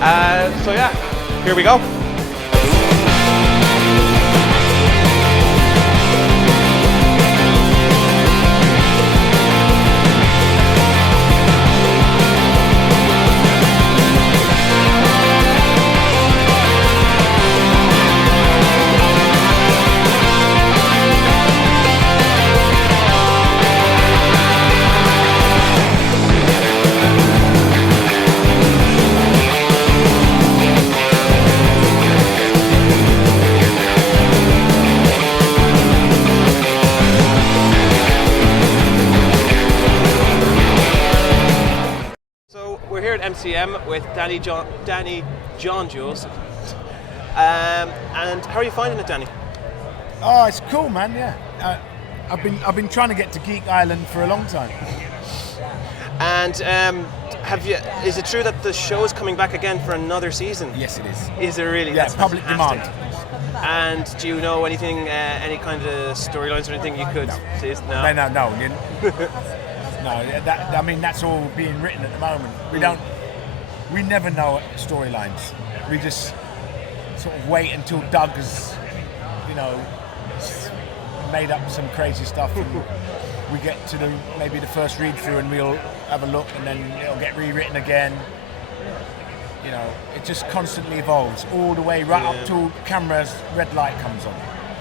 So yeah, here we go. MCM with Danny John-Jules. And how are you finding it, Danny? Oh, it's cool, man. Yeah, I've been trying to get to Geek Island for a long time. And is it true that the show is coming back again for another season? Yes, it is. Is it really? Yeah, That's public fantastic. demand. And do you know anything, any kind of storylines or anything you could? No. No, that's all being written at the moment. We never know storylines. We just sort of wait until Doug has, made up some crazy stuff, and we get to maybe the first read through, and we'll have a look, and then it'll get rewritten again. It just constantly evolves all the way right up till camera's red light comes on.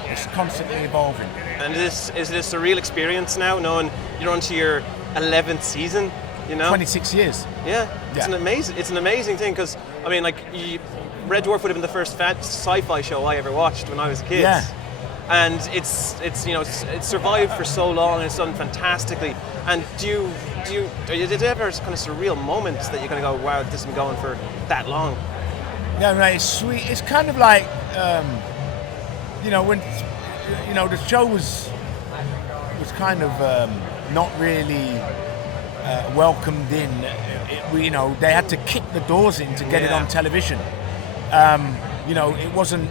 It's constantly evolving. And is this a real experience now, knowing you're onto your 11th season? 26 years. Yeah. It's an amazing thing, because Red Dwarf would have been the first sci-fi show I ever watched when I was a kid. Yeah. And it's survived for so long, and it's done fantastically. And did it ever kind of surreal moments that you kind of go, wow, this has been going for that long? Yeah, right. It's sweet. It's kind of like when the show was kind of not really welcomed in. They had to kick the doors in to get it on television. It wasn't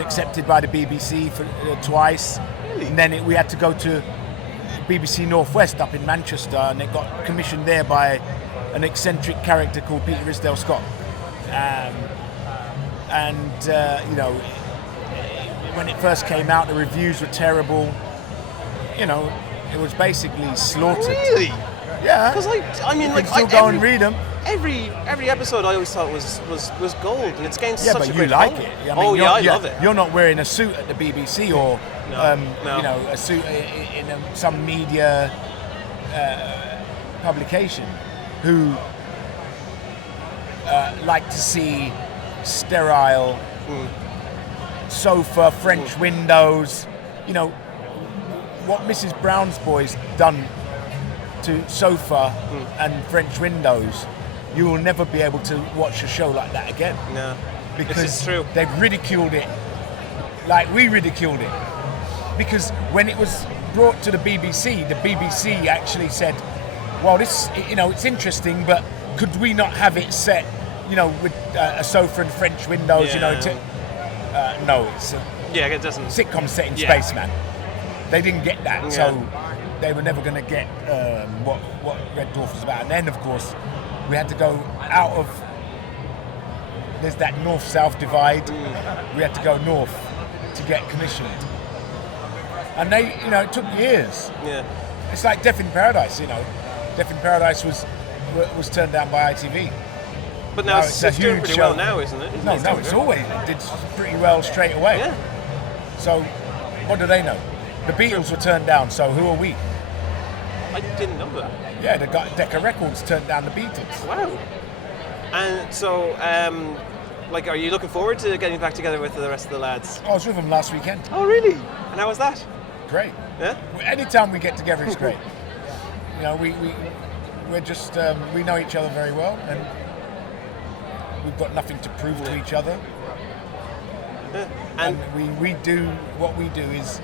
accepted by the BBC for twice. Really? And then we had to go to BBC Northwest up in Manchester, and it got commissioned there by an eccentric character called Peter Isdale Scott. When it first came out, the reviews were terrible. It was basically slaughtered. Really? Yeah. Because go and read them. Every episode I always thought was gold, and it's gained such a great like following. it. I love it. You're not wearing a suit at the BBC or a suit in some media publication who like to see sterile sofa, French windows. What Mrs. Brown's Boys done to sofa and French windows, you will never be able to watch a show like that again. No, because it's true. They've ridiculed it like we ridiculed it. Because when it was brought to the BBC actually said, well, this, it's interesting, but could we not have it set, with a sofa and French windows, no, it's it doesn't. Sitcom set in space, man. They didn't get that, so they were never going to get what Red Dwarf was about. And then, of course, we had to go out of. There's that north-south divide. We had to go north to get commissioned, and it took years. Yeah. It's like Death in Paradise. Death in Paradise was turned down by ITV. But now it's doing pretty well now, isn't it? It did pretty well straight away. Yeah. So, what do they know? The Beatles were turned down, so who are we? I didn't know that. Yeah, the Decca Records turned down the Beatles. Wow. And so, are you looking forward to getting back together with the rest of the lads? I was with them last weekend. Oh, really? And how was that? Great. Yeah? Anytime we get together, it's great. We're just, we know each other very well, and we've got nothing to prove to each other. Yeah. And we do, what we do is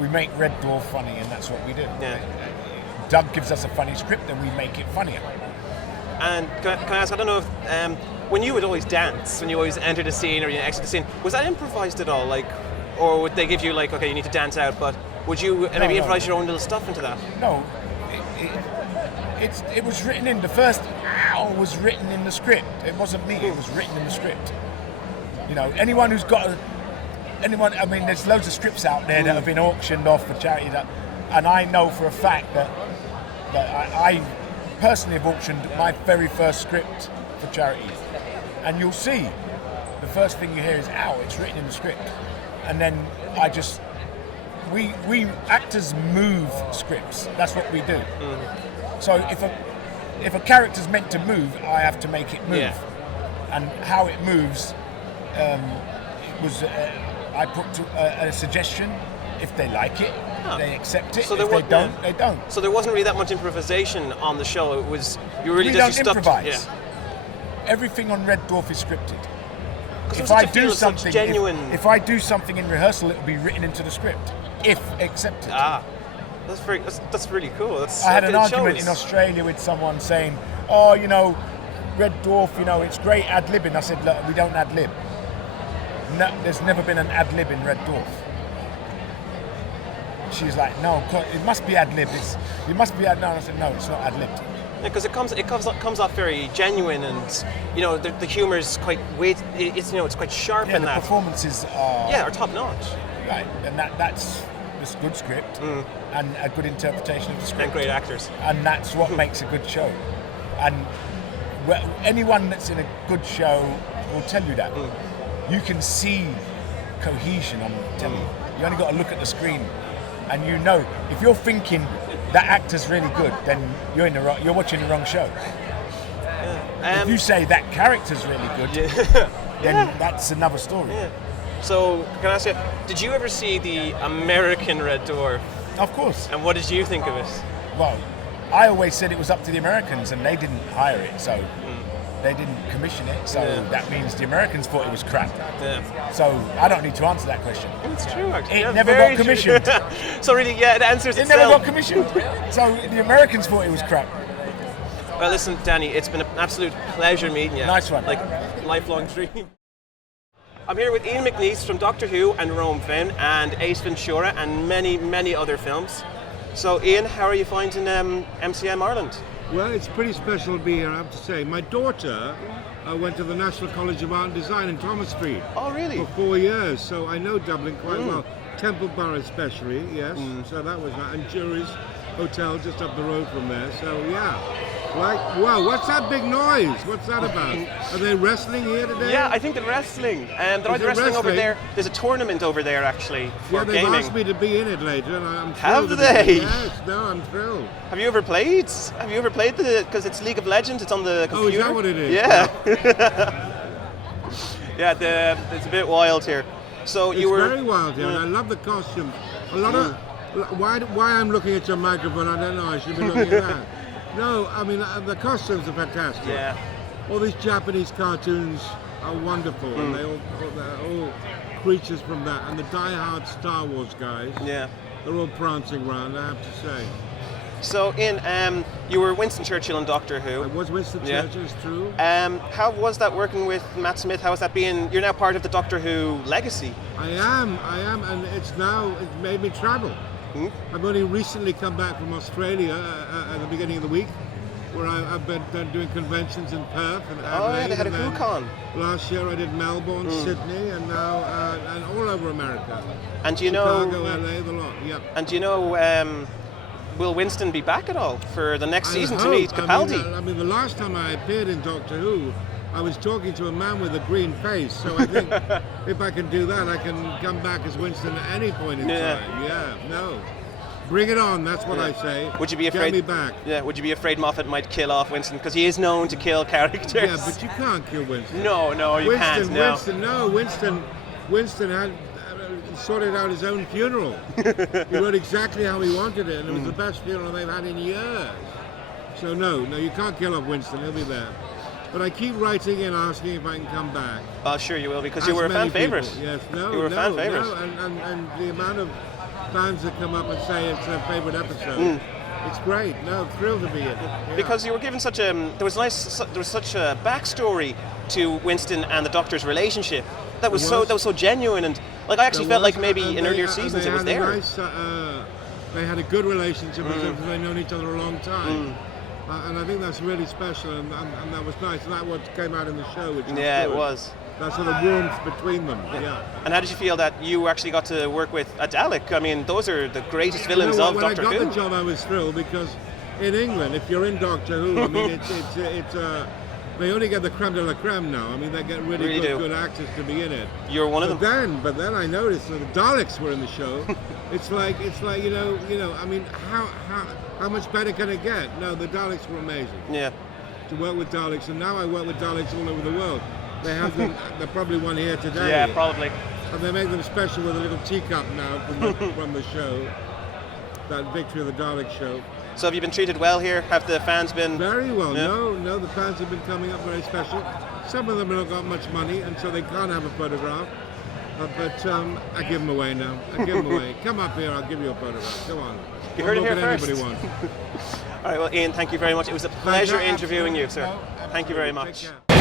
we make Red Dwarf funny, and that's what we do. Yeah. Doug gives us a funny script, and we make it funnier. And can I ask, I don't know if, when you would always dance, when you always enter the scene or you exit the scene, was that improvised at all? Or would they give you okay, you need to dance out, but would you maybe improvise your own little stuff into that? No, it was written in the first was written in the script. It wasn't me. It was written in the script. You know, anyone who's got anyone. I mean, there's loads of scripts out there that have been auctioned off for charity. And I know for a fact that I personally have auctioned my very first script for charity. And you'll see, the first thing you hear is, "Ow, it's written in the script." And then we actors move scripts. That's what we do. So if a character's meant to move, I have to make it move. Yeah. And how it moves, it was I put a suggestion. If they like it, they accept it. So if they don't, they don't. So there wasn't really that much improvisation on the show. It was you really We just don't stuck improvise. Yeah. Everything on Red Dwarf is scripted. If I do something, genuine. If I do something in rehearsal, it will be written into the script, if accepted. That's really cool. I had an argument in Australia with someone saying, "Oh, you know, Red Dwarf, you know, it's great ad-libbing." I said, "Look, we don't ad-lib. No, there's never been an ad-lib in Red Dwarf." She's like, "No, it must be ad-lib. It must be ad-lib." No, I said, "No, it's not ad-libbed." Because it comes off very genuine, and you know the humor is quite it's quite sharp in the that. Performances are top notch. Right, and that's just good script and a good interpretation of the script. And great actors. And that's what makes a good show. And anyone that's in a good show will tell you that. You can see cohesion, I'm telling you. You only got to look at the screen, and you know if you're thinking that actor's really good, then you're watching the wrong show. If you say that character's really good, then that's another story. Yeah. So, can I ask you, did you ever see the American Red Dwarf? Of course. And what did you think of it? Well, I always said it was up to the Americans, and they didn't hire it, so they didn't commission it, so that means the Americans thought it was crap. Yeah. So I don't need to answer that question. It's true, actually. It never got commissioned. So really, it answers itself. It never got commissioned. So the Americans thought it was crap. Well, listen, Danny, it's been an absolute pleasure meeting you. Nice one. Like, lifelong dream. I'm here with Ian McNeice from Doctor Who and Rome fame and Ace Ventura and many, many other films. So, Ian, how are you finding MCM Ireland? Well, it's pretty special to be here, I have to say. My daughter went to the National College of Art and Design in Thomas Street. Oh, really? For 4 years, so I know Dublin quite well. Temple Bar especially, yes. So that was nice. And Jury's Hotel just up the road from there. So, yeah. Like, wow, what's that big noise? What's that about? Are they wrestling here today? Yeah, I think they're wrestling. They're wrestling over there. There's a tournament over there, actually, for they've gaming. asked me to be in it later, and I'm thrilled. Have they? Yes, no, I'm thrilled. Have you ever played? Because it's League of Legends, it's on the computer. Oh, is that what it is? Yeah. Yeah, it's a bit wild here. So it's very wild here, and I love the costumes. A lot of... Why I'm looking at your microphone, I don't know, I should be looking at that. No, I mean, the costumes are fantastic. Yeah. All these Japanese cartoons are wonderful, and they're all creatures from that. And the die-hard Star Wars guys, they're all prancing around, I have to say. So, Ian, you were Winston Churchill in Doctor Who. I was Winston Churchill, it's true. How was that working with Matt Smith? How has that been? You're now part of the Doctor Who legacy. I am, and it's made me travel. I've only recently come back from Australia at the beginning of the week, where I've been doing conventions in Perth and Adelaide. They had a Who-Con. Last year I did Melbourne, Sydney, and now and all over America. And do you Chicago, LA, the lot. Yep. And do you know, will Winston be back at all for the next season to meet Capaldi? I mean, the last time I appeared in Doctor Who, I was talking to a man with a green face, so I think if I can do that, I can come back as Winston at any point in time. Yeah, no. Bring it on, that's what I say. Would you be afraid? Get me back. Yeah, would you be afraid Moffat might kill off Winston? Because he is known to kill characters. Yeah, but you can't kill Winston. No, you can't. Winston had sorted out his own funeral. He wrote exactly how he wanted it, and it was the best funeral they've had in years. So no, you can't kill off Winston, he'll be there. But I keep writing and asking if I can come back. Oh, sure you will, because you were a fan favourite. Yes, you were a fan favourite. And the amount of fans that come up and say it's their favourite episode, it's great. No, thrilled to be in it. Yeah. Because you were given such a there was such a backstory to Winston and the Doctor's relationship that was so genuine, and like I actually felt like maybe in earlier seasons it was there. They had a good relationship because they'd known each other a long time. And I think that's really special, and that was nice. And that what came out in the show, which was Yeah, good. it was. That sort of warmth between them. Yeah. And how did you feel that you actually got to work with a Dalek? I mean, those are the greatest villains of when Doctor I got Who. the job, I was thrilled because in England, if you're in Doctor Who, I mean, they only get the creme de la creme now. I mean, they get really good actors to be in it. You're one of them. But then I noticed that the Daleks were in the show. it's like you know. I mean, how much better can it get? No, the Daleks were amazing. Yeah. To work with Daleks, and now I work with Daleks all over the world. They have them. They're probably one here today. Yeah, probably. And they make them special with a little teacup now from the show. That Victory of the Dalek show. So have you been treated well here? Have the fans been... Very well. Yeah. No, the fans have been coming up very special. Some of them have not got much money, and so they can't have a photograph. But I give them away now. I give them away. Come up here, I'll give you a photograph. Come on. You heard it here first. Anybody want. All right, well, Ian, thank you very much. It was a pleasure interviewing you, sir. Thank you very much. Take care.